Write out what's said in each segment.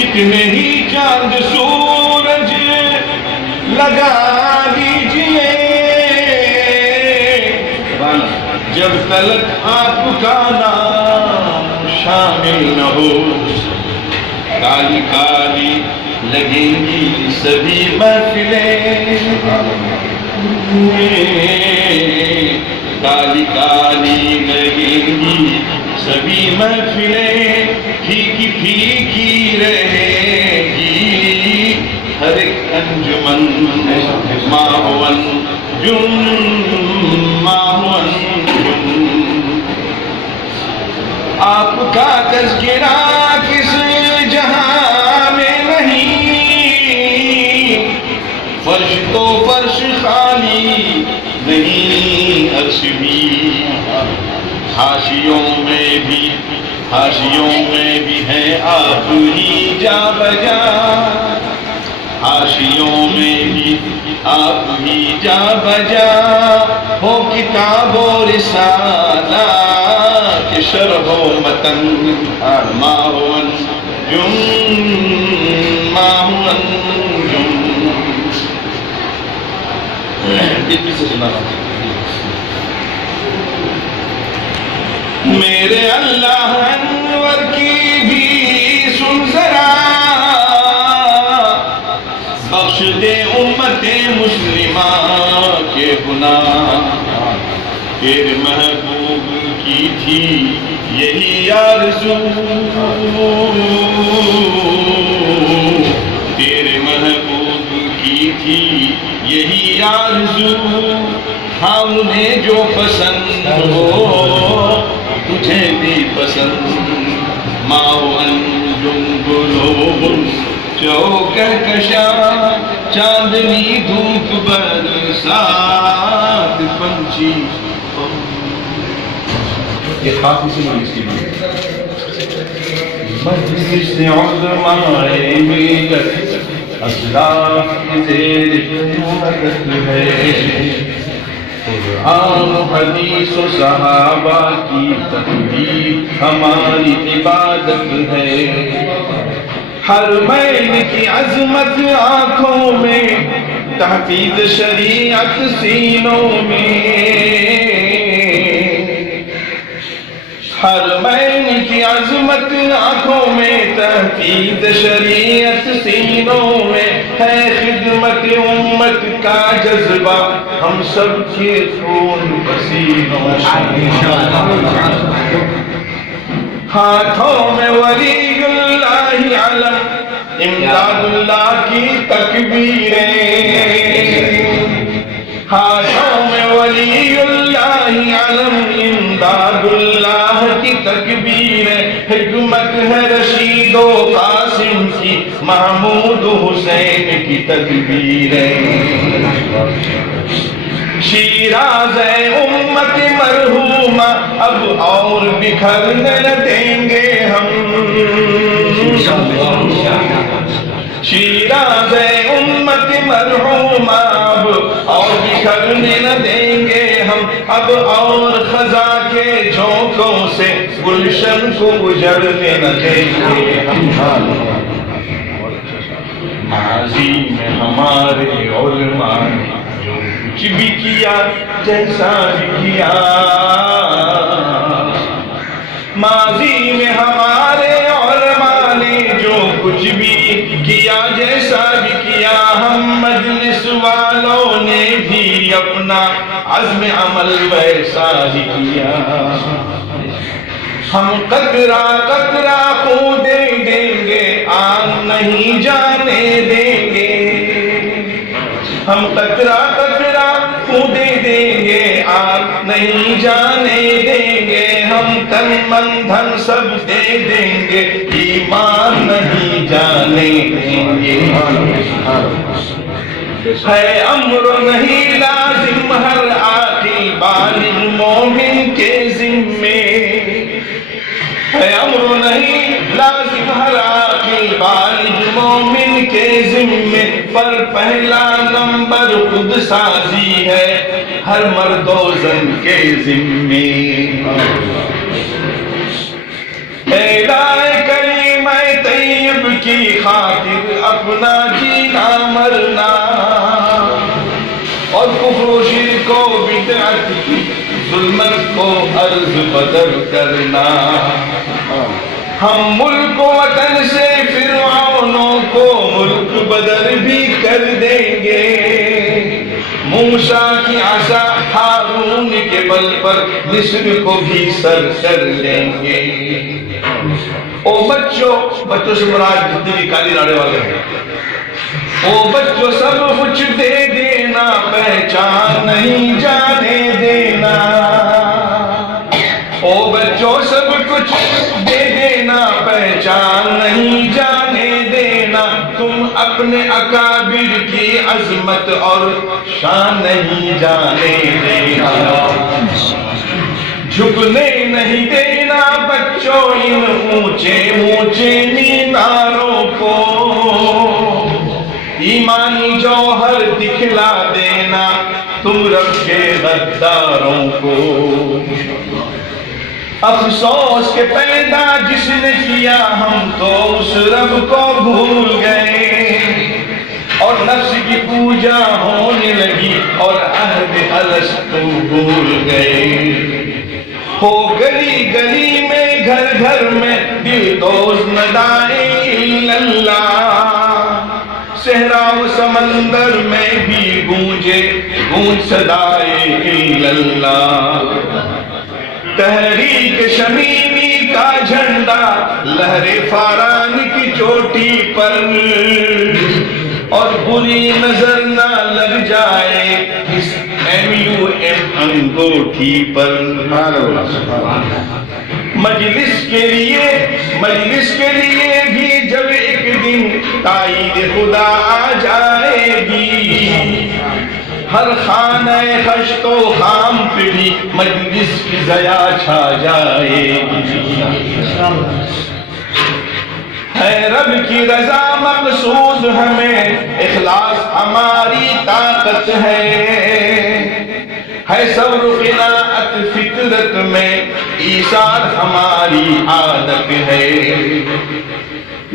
کتنے ہی چاند سورج لگا دیجئے، جب تلک آپ کا نام شامل نہ ہو، کالی کالی لگیں گی سبھی محفلیں، کالی کالی لگیں گی سبھی محفلیں، پھیکی پھیکی رہے گی ہر ایک انجمن، ماہو انجم ماہو انجم۔ آپ کا تذکرہ کس جہاں میں نہیں، فرش تو فرش خالی نہیں، عرش بھی حاشیوں میں بھی ہے آپ ہی جا بجا، حاشیوں میں بھی آپ ہی جا بجا، ہو کتاب و رسالہ کے شرح و متن، ماہو انجم ماہو انجم۔ اتنی سے سنا رہا ہوں۔ میرے اللہ انور کی بھی سن ذرا، بخش دے امت مسلمہ کے گناہ، تیرے محبوب کی تھی یہی آرزو، تیرے محبوب کی تھی یہی آرزو، ہاں انہیں جو پسند ہو تجھے بھی پسند، ماہو انجم گلوبن چوکر کشا، چاندنی دھوپ برسات پنچھی۔ یہ خاص اسی مجلس کی مجلس عظمائے ملت اسلاف کی زیر حکومت ہے، قرآن و حدیث و صحابہ کی تقلید ہماری عبادت ہے، حرمین کی عظمت آنکھوں میں، تحفیظ شریعت سینوں میں، حرمین کی عظمت آنکھوں میں، تحفیظ شریعت سینوں میں، ہے خدمت امت کا جذبہ ہم سب کے خون پسینوں میں، ہاتھوں میں ولی اللہ علم، امداد اللہ کی تکبیریں، ہاتھوں میں ولی اللہ علم، امداد اللہ کی تکبیریں، حکمت ہے رشید و قاسم کی، محمود حسین کی تکبیریں، شیراز امت مرحومہ اب اور بکھرنے نہ دیں گے ہم، شیراز امت مرحومہ اب اور بکھرنے نہ دیں گے ہم، اب اور خزاں کے جھونکوں سے گلشن کو اجڑنے نہ دیں گے ہم، ماضی میں ہمارے علماء نے جو کچھ بھی کیا جیسا بھی کیا، ماضی میں ہمارے علماء نے جو کچھ بھی کیا جیسا بھی کیا، ہم مجلس والوں نے بھی اپنا عزم عمل ویسا ہی کیا، ہم قطرہ قطرہ خون دے دیں گے آگ نہیں جانے دیں گے، ہم قطرہ قطرہ خون دے دیں گے آگ نہیں جانے دیں گے، ہم تن من دھن سب دے دیں گے ایمان نہیں جانے دیں گے، ہے امر نہیں لازم ہر عاقل بالغ مومن کے ذمے، ہے امر نہیں لازم ہر عاقل بالغ مومن کے ذمے، پر پہلا نمبر خود سازی ہے ہر مرد و زن کے ذمے، اعلاء کلمہ میں طیب کی خاطر اپنا جینا مرنا، اور کفر و شرک و بدعت کی ظلمت کو عرض بدر کرنا۔ ہم ملک و وطن سے فرعونوں کو ملک بدر بھی کر دیں گے، موسیٰ کی عصا ہارون کے بل پر مصر کو بھی سر کر لیں گے۔ او بچوں سے مراد جتنی بھی کالی لاڑے والے ہیں، او بچوں سب کچھ دے دینا، پہچان نہیں جانے دینا۔ او بچوں سب کچھ دے دینا، پہچان نہیں جانے دینا، تم اپنے اکابر کی عظمت اور شان نہیں جانے دینا۔ جھکنے نہیں دینا بچوں ان اونچے اونچے میناروں کو، ایمانی جوہر دکھلا دینا تم رب کے غداروں کو۔ افسوس کے پیدا جس نے کیا، ہم تو اس رب کو بھول گئے، اور نفس کی پوجا ہونے لگی اور عہد الستو بھول گئے۔ ہو گلی گلی میں گھر گھر میں دل دوز ندائے الا اللہ، صحرا و سمندر میں بھی گونجے گونج صدائے الا اللہ۔ تحریک شمیمی کا جھنڈا لہرے فاران کی چوٹی پر، اور بری نظر نہ لگ جائے اس MUM انگوٹھی پر۔ مجلس کے لیے بھی جب ایک دن تائید خدا آ جائے گی، ہر خانہ خشت و خام پہ بھی مجلس کی ضیا چھا جائے گی۔ ہے رب کی رضا مقصود ہمیں، اخلاص ہماری طاقت ہے صبر و قناعت فطرت میں، ایثار ہماری عادت ہے۔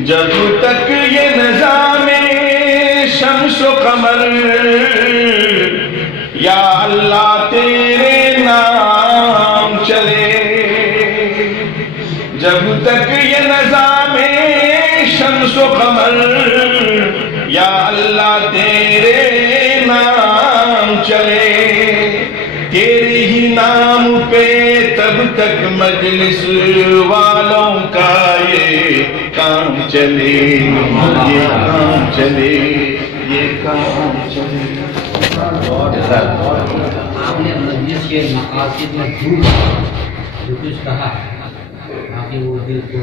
جب تک یہ نظام شمس و قمر یا اللہ تیرے نام چلے، جب تک یہ نظام شمس و قمر یا اللہ تیرے نام چلے، تیرے ہی نام پہ تب تک مجلس والوں کا یہ کام چلے، یہ کام چلے، یہ کام چلے۔ آپ نے مجلس کے مقاصد میں جو کچھ کہا ہے، باقی وہ دل کو